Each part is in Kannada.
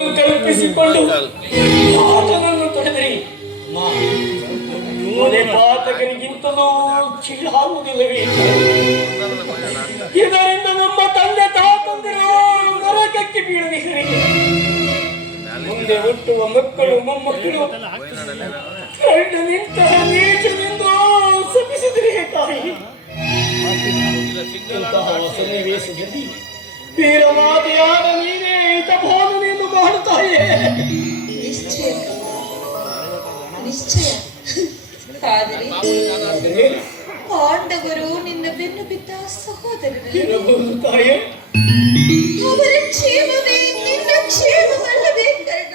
ಕಲ್ಪಿಸಿಕೊಂಡು ಆತನನ್ನು ತೊಡೆದ್ರಿ ಮನೆ ಪಾತಕರಿಗಿಂತಲೂ ಚೀಳಾಗುವುದಿಲ್ಲವೇ ಇದರಿಂದ ನಮ್ಮ ತಂದೆ ತಾತಂದಿರು ನರಕಕ್ಕೆ ಬೀಳದಿರಿ ಮುಂದೆ ಹುಟ್ಟುವ ಮಕ್ಕಳು ಮೊಮ್ಮಕ್ಕಳು ನಿಂತಹ ನೀಚನೆಂದು ಸಪಿಸಿದರೆ ತಾಯಿ. ಇಂತಹ ಸನ್ನಿವೇಶದಲ್ಲಿ ವೀರವಾದಿಯಾದ ನೀನೇ ಹಿತ ಬೋಧನೆಯನ್ನು ನಿಶ್ಚಯ. ನಿಶ್ಚಯ. ಆದರೆ ಪಾಂಡವರು ನಿನ್ನ ಬೆನ್ನು ಬಿದ್ದ ಸಹೋದರರು ತಾಯೇ. ಅವರ ಕ್ಷೇಮವೇ ನಿನ್ನ ಕ್ಷೇಮವಲ್ಲವೇ ಕರ್ಣ.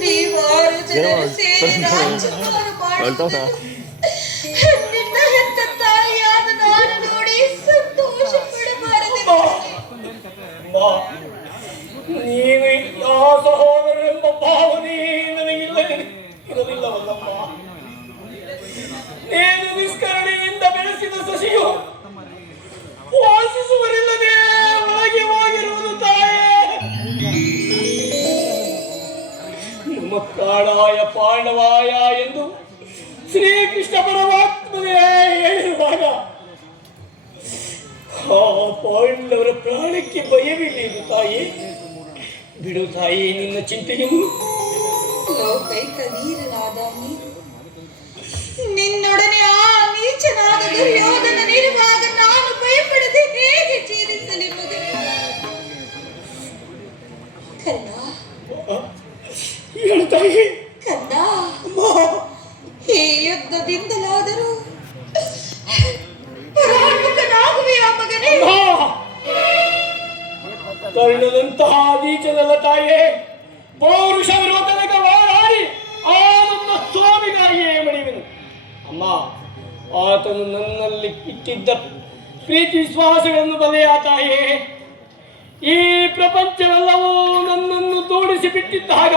ನೀವಾರು ಜನರು ಸೇರಿ ರಾಜ್ಯಭಾರ ಮಾಡುವುದು ನಿನ್ನ ಹೆತ್ತ ತಾಯಿಯಾದ ನಾನು ನೋಡಿ ಸಂತೋಷ ಪಡಬಾರದೆ ನೀನು ಆ ಸಹೋದರರೆಂಬ ಭಾವನೆ ನನಗಿಲ್ಲ ಇರಲಿಲ್ಲವಲ್ಲಮ್ಮ ನೀನು ನಿಷ್ಕರಣೆಯಿಂದ ಬೆಳೆಸಿದ ಸಸಿಯು ವಾಸಿಸುವರಿಲ್ಲದೆ ಒಳಗೆ ಹೋಗಿರುವುದು ತಾಯೇ. ನಮ್ಮ ಪ್ರಾಣಾಯ ಪಾಂಡವಾಯ ಎಂದು ಶ್ರೀಕೃಷ್ಣ ಪರಮಾತ್ಮನೇ ಹೇಳಿರುವಾಗ, ಆ ಪಾಂಡವರ ಪ್ರಾಣಕ್ಕೆ ಭಯವಿಲ್ಲ ತಾಯಿ. ಬಿಡು ತಾಯಿ ನಿನ್ನ ಚಿಂತೆಯನ್ನು ಲೌಕೈಕ ವೀರನಾದ ನೀನು ನಿನ್ನೊಡನೆ ಆ ನೀಚನಾದ ದುರ್ಯೋಧನನಿರುವಾಗ ನಾನು ಭಯಪಡದೆ ಹೇಗೆ ಜೀವಿಸಲಿ ಮಗನೇ? ಕನ್ನ ಹೇಳು ತಾಯಿ. ಕನ್ನ ಈ ಯುದ್ಧದಿಂದಲಾದರೂ ಪರಾಮುಖನಾಗುವೆಯ ಮಗನೇ. ಅಮ್ಮ. ಬೀಜದಲ್ಲ ತಾಯೇ. ಪೌರುಷ ವಿರೋಧನಕ ಹೋರಾಡಿ ಆ ನನ್ನ ಸ್ವಾಮಿಗಾಗಿಯೇ ಅಮ್ಮ, ಆತನು ನನ್ನಲ್ಲಿ ಇಟ್ಟಿದ್ದ ಪ್ರೀತಿ ವಿಶ್ವಾಸಗಳನ್ನು ಬಲೆಯ ತಾಯೇ. ಈ ಪ್ರಪಂಚವೆಲ್ಲವೂ ನನ್ನನ್ನು ತೋಡಿಸಿ ಬಿಟ್ಟಿದ್ದಾಗ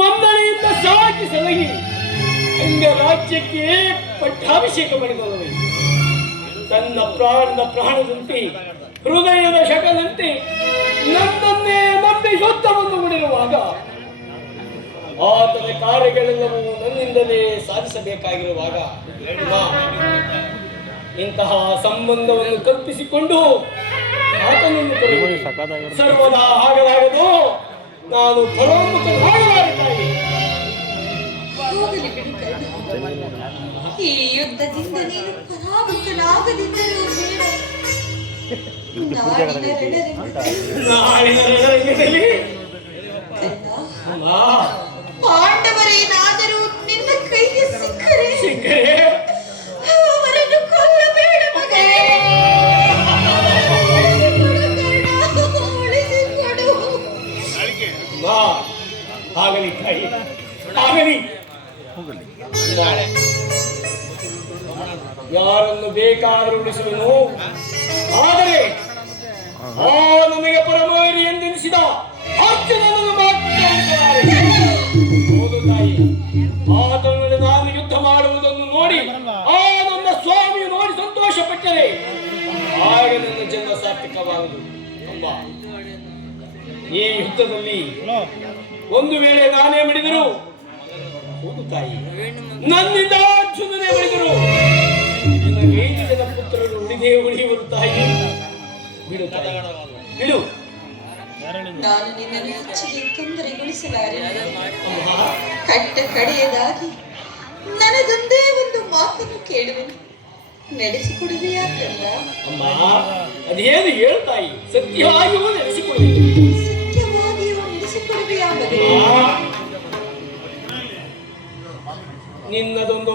ಮಂದಳೆಯಿಂದ ಸಾಕಿ ಸಲಹಿ ಹಿಂದೆ ರಾಜ್ಯಕ್ಕೆ ಪಟ್ಟಾಭಿಷೇಕ ಮಾಡಿದವನು ತನ್ನ ಪ್ರಾಣದ ಪ್ರಾಣದಂತೆ, ಹೃದಯದ ಶಕದಂತೆ ಆತನ ಕಾರ್ಯಗಳೆಲ್ಲವೂ ನನ್ನಿಂದಲೇ ಸಾಧಿಸಬೇಕಾಗಿರುವಾಗ ಇಂತಹ ಸಂಬಂಧವನ್ನು ಕಲ್ಪಿಸಿಕೊಂಡು ಆತನನ್ನು ಸರ್ವದಾ ಆಗಲಾಗದು ನಾನು ಈ ಯುದ್ಧದಿಂದ ನೀನು ಪರಾಮುಖನಾಗದಿದ್ದರೂ ಬೇಡ. ನಾಳಿನ ಆಗಲಿ ತಾಯಿ. ಆಗಲಿ. ಯಾರನ್ನು ಬೇಕಾದರೂ ಉಳಿಸುವನು ಆದರೆ, ಆ ನಮಗೆ ಪರಮಾಯಿರಿ ಎಂದೆನಿಸಿದ ಉಳಿಸಲಾರೆ. ಹೌದು ತಾಯಿ. ಆತನಲ್ಲಿ ನಾನು ಯುದ್ಧ ಮಾಡುವುದನ್ನು ನೋಡಿ, ಆ ನನ್ನ ಸ್ವಾಮಿಯು ನೋಡಿ ಸಂತೋಷ ಪಟ್ಟರೆ ಆಗ ನನ್ನ ಜನ್ಮ ಸಾರ್ಥಕವಾಗುವುದು. ಈ ಯುದ್ಧದಲ್ಲಿ ಒಂದು ವೇಳೆ ನಾನೇ ಮಾಡಿದರು ತಾಯಿ. ನನ್ನಿಂದ ಅರ್ಜುನನೇ ಮಾಡಿದರು ಐದು ಜನ ಪುತ್ರರು ಉಳಿದೇ ಉಳಿಯುವರು ತಾಯಿ. ಬಿಡು ತಾಯಿ. ಬಿಡು. ನಾನು ನಿನ್ನನ್ನು ಹೆಚ್ಚಿಗೆ ತೊಂದರೆಗೊಳಿಸಲಾರೆ. ಕಟ್ಟ ಕಡೆಯದಾಗಿ ನನಗೊಂದೇ ಒಂದು ಮಾತನ್ನು ಕೇಳುವೆನು ನಡೆಸಿಕೊಡುವೆಯಾ ಕಂದ ಅಮ್ಮ ಅದೇನು ಹೇಳು ತಾಯಿ? ಸತ್ಯವಾಗಿಯೂ ನಡೆಸಿಕೊಡುವೆ ನಿನ್ನದೊಂದು